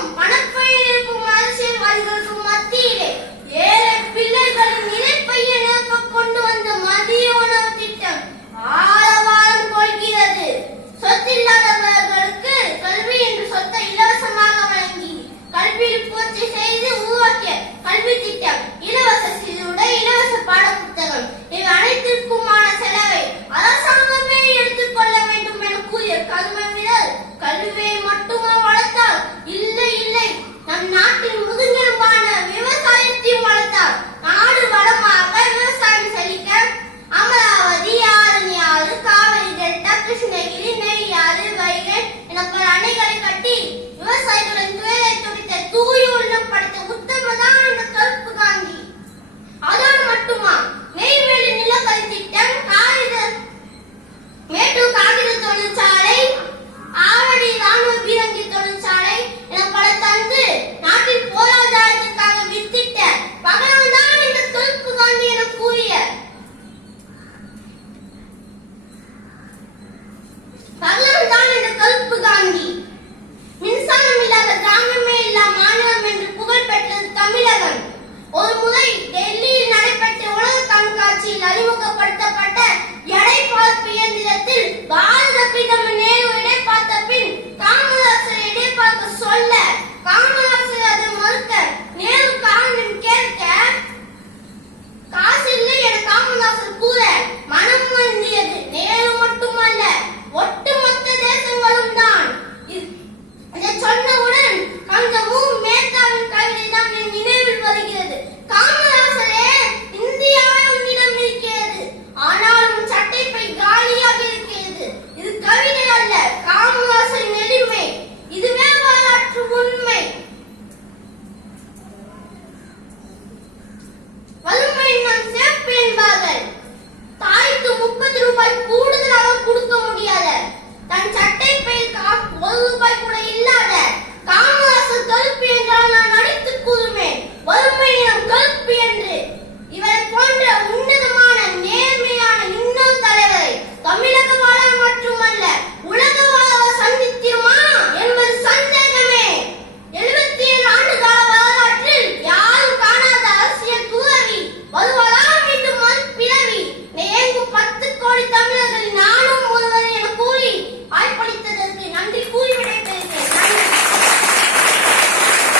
வணக்கம் கர்ணன் தான் இந்த கல்பு காந்தி